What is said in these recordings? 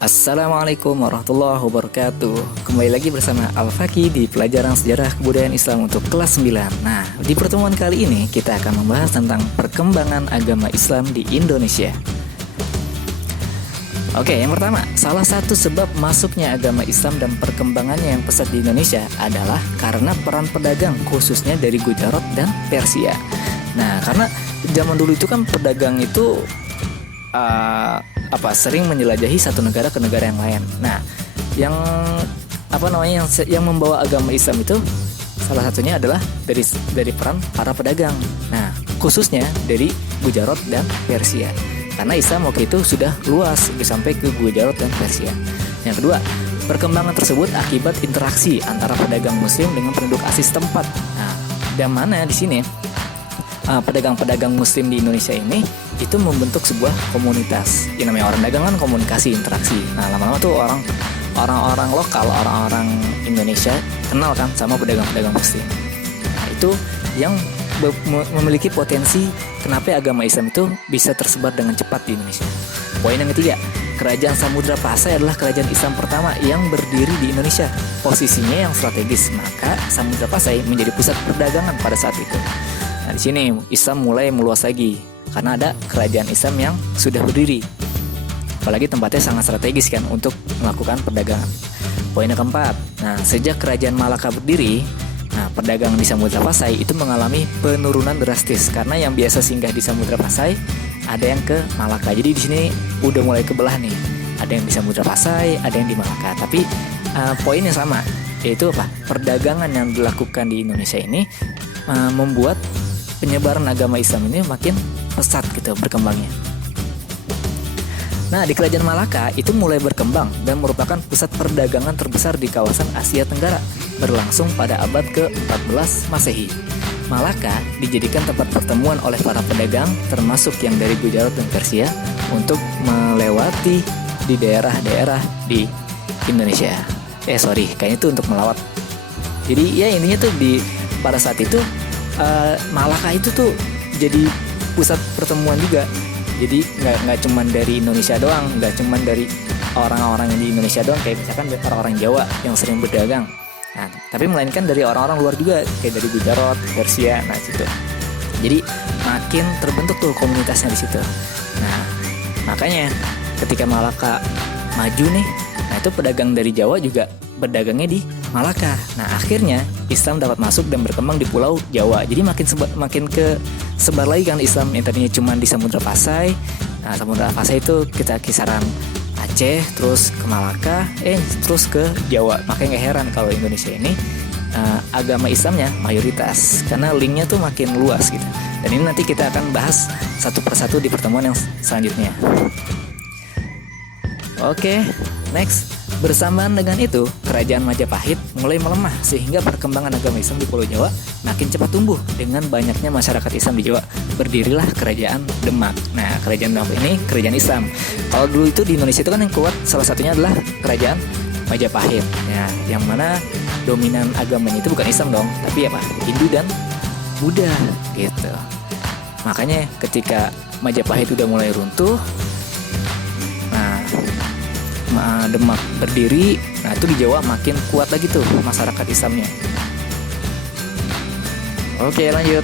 Assalamualaikum warahmatullahi wabarakatuh. Kembali lagi bersama Al-Faqih di pelajaran sejarah kebudayaan Islam untuk kelas 9. Nah, di pertemuan kali ini kita akan membahas tentang perkembangan agama Islam di Indonesia. Oke, yang pertama, salah satu sebab masuknya agama Islam dan perkembangannya yang pesat di Indonesia adalah karena peran pedagang, khususnya dari Gujarat dan Persia. Nah, karena zaman dulu itu kan pedagang itu sering menjelajahi satu negara ke negara yang lain. Nah, yang membawa agama Islam itu salah satunya adalah dari peran para pedagang. Nah, khususnya dari Gujarat dan Persia. Karena Islam waktu itu sudah luas sampai ke Gujarat dan Persia. Yang kedua, perkembangan tersebut akibat interaksi antara pedagang Muslim dengan penduduk asli setempat. Nah, dan mana di sini pedagang-pedagang Muslim di Indonesia ini itu membentuk sebuah komunitas. Yang namanya orang dagang kan komunikasi, interaksi. Nah, lama-lama tuh orang-orang lokal, orang-orang Indonesia kenal kan sama pedagang-pedagang Muslim. Nah, itu yang memiliki potensi kenapa agama Islam itu bisa tersebar dengan cepat di Indonesia. Poin yang ketiga, Kerajaan Samudra Pasai adalah kerajaan Islam pertama yang berdiri di Indonesia. Posisinya yang strategis, maka Samudra Pasai menjadi pusat perdagangan pada saat itu. Nah, di sini Islam mulai meluas lagi karena ada kerajaan Islam yang sudah berdiri. Apalagi tempatnya sangat strategis kan untuk melakukan perdagangan. Poin yang keempat, nah sejak kerajaan Malaka berdiri, pedagang di Samudra Pasai itu mengalami penurunan drastis karena yang biasa singgah di Samudra Pasai ada yang ke Malaka. Jadi di sini udah mulai kebelah nih. Ada yang di Samudra Pasai, ada yang di Malaka. Tapi poinnya sama, yaitu perdagangan yang dilakukan di Indonesia ini membuat penyebaran agama Islam ini makin pesat gitu berkembangnya. Nah, di Kerajaan Malaka itu mulai berkembang dan merupakan pusat perdagangan terbesar di kawasan Asia Tenggara, berlangsung pada abad ke-14 Masehi. Malaka dijadikan tempat pertemuan oleh para pedagang, termasuk yang dari Gujarat dan Persia, untuk melewati di daerah-daerah di Indonesia. Kayaknya itu untuk melawat. Jadi ya intinya tuh pada saat itu Malaka itu tuh jadi pusat pertemuan juga. Jadi nggak cuman dari Indonesia doang, nggak cuman dari orang-orang yang di Indonesia doang, kayak misalkan orang-orang Jawa yang sering berdagang. Nah, tapi melainkan dari orang-orang luar juga, kayak dari Gujarat, Persia, nah situ. Jadi makin terbentuk tuh komunitasnya di situ. Nah, makanya ketika Malaka maju nih, nah itu pedagang dari Jawa juga berdagangnya di Malaka. Nah, akhirnya Islam dapat masuk dan berkembang di Pulau Jawa. Jadi makin sebar lagi kan Islam yang tadinya cuma di Samudra Pasai. Nah, Samudra Pasai itu kita kisaran Aceh, terus ke Malaka, terus ke Jawa. Makanya gak heran kalau Indonesia ini agama Islamnya mayoritas karena linknya tuh makin luas gitu. Dan ini nanti kita akan bahas satu persatu di pertemuan yang selanjutnya. Oke, next. Bersamaan dengan itu, kerajaan Majapahit mulai melemah sehingga perkembangan agama Islam di Pulau Jawa makin cepat tumbuh dengan banyaknya masyarakat Islam di Jawa. Berdirilah kerajaan Demak. Nah, kerajaan Demak ini kerajaan Islam. Kalau dulu itu di Indonesia itu kan yang kuat salah satunya adalah kerajaan Majapahit. Ya, yang mana dominan agamanya itu bukan Islam dong, tapi Hindu dan Buddha gitu. Makanya ketika Majapahit udah mulai runtuh, Demak berdiri, nah itu di Jawa makin kuat lagi tuh masyarakat Islamnya. Oke, lanjut.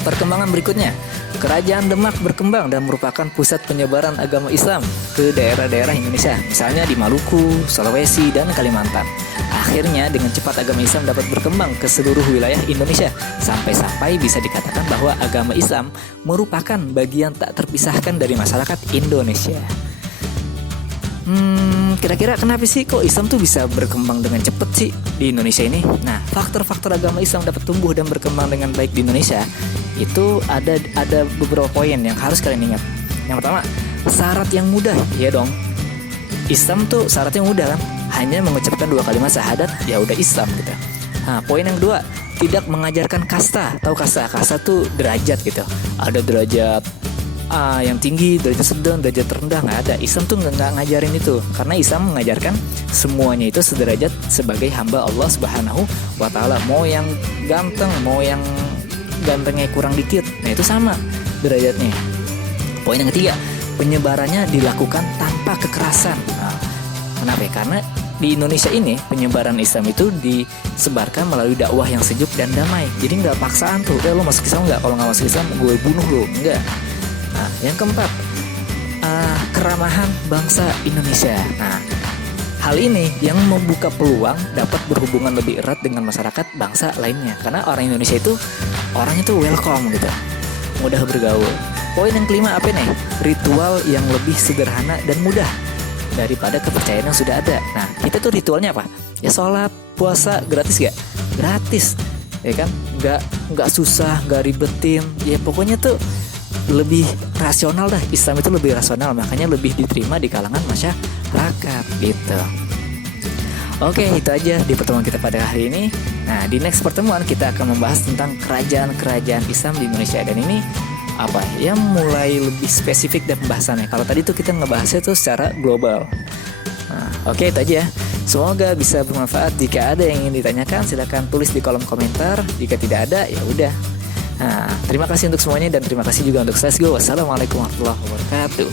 Perkembangan berikutnya, Kerajaan Demak berkembang dan merupakan pusat penyebaran agama Islam ke daerah-daerah Indonesia, misalnya di Maluku, Sulawesi, dan Kalimantan. Akhirnya dengan cepat agama Islam dapat berkembang ke seluruh wilayah Indonesia, sampai-sampai bisa dikatakan bahwa agama Islam merupakan bagian tak terpisahkan dari masyarakat Indonesia. Kira-kira kenapa sih kok Islam tuh bisa berkembang dengan cepat sih di Indonesia ini? Nah, faktor-faktor agama Islam dapat tumbuh dan berkembang dengan baik di Indonesia itu ada beberapa poin yang harus kalian ingat. Yang pertama, syarat yang mudah, ya dong. Islam tuh syaratnya mudah kan? Hanya mengucapkan 2 kalimat syahadat, ya udah Islam gitu. Nah, poin yang kedua, tidak mengajarkan kasta. Tahu kasta? Kasta tuh derajat gitu. Ada derajat yang tinggi, derajat sedang, derajat rendah, nggak ada. Islam tuh nggak ngajarin itu, karena Islam mengajarkan semuanya itu sederajat sebagai hamba Allah Subhanahu wa Ta'ala. Mau yang ganteng, mau yang gantengnya kurang dikit, nah itu sama derajatnya. Poin yang ketiga, penyebarannya dilakukan tanpa kekerasan. Nah, Kenapa ya? Karena di Indonesia ini penyebaran Islam itu disebarkan melalui dakwah yang sejuk dan damai. Jadi nggak paksaan tuh, lo masuk Islam nggak? Kalau nggak masuk Islam gue bunuh lo, enggak. Nah, yang keempat, keramahan bangsa Indonesia. Nah, hal ini yang membuka peluang dapat berhubungan lebih erat dengan masyarakat bangsa lainnya. Karena orang Indonesia itu orangnya tuh welcome gitu, mudah bergaul. Poin yang kelima apa nih? Ritual yang lebih sederhana dan mudah daripada kepercayaan yang sudah ada. Nah, kita tuh ritualnya apa? Ya sholat, puasa, gratis gak? Gratis, ya kan? Nggak susah, nggak ribetin. Ya pokoknya tuh lebih rasional dah. Islam itu lebih rasional, makanya lebih diterima di kalangan masyarakat gitu. Oke, itu aja di pertemuan kita pada hari ini. Nah, di next pertemuan kita akan membahas tentang kerajaan-kerajaan Islam di Indonesia. Dan ini apa ya, mulai lebih spesifik dan pembahasannya. Kalau tadi tuh kita ngebahasnya tuh secara global. Nah, oke, itu aja. Semoga bisa bermanfaat. Jika ada yang ingin ditanyakan, silakan tulis di kolom komentar. Jika tidak ada, ya udah. Nah, terima kasih untuk semuanya dan terima kasih juga untuk Let's Go. Wassalamualaikum warahmatullahi wabarakatuh.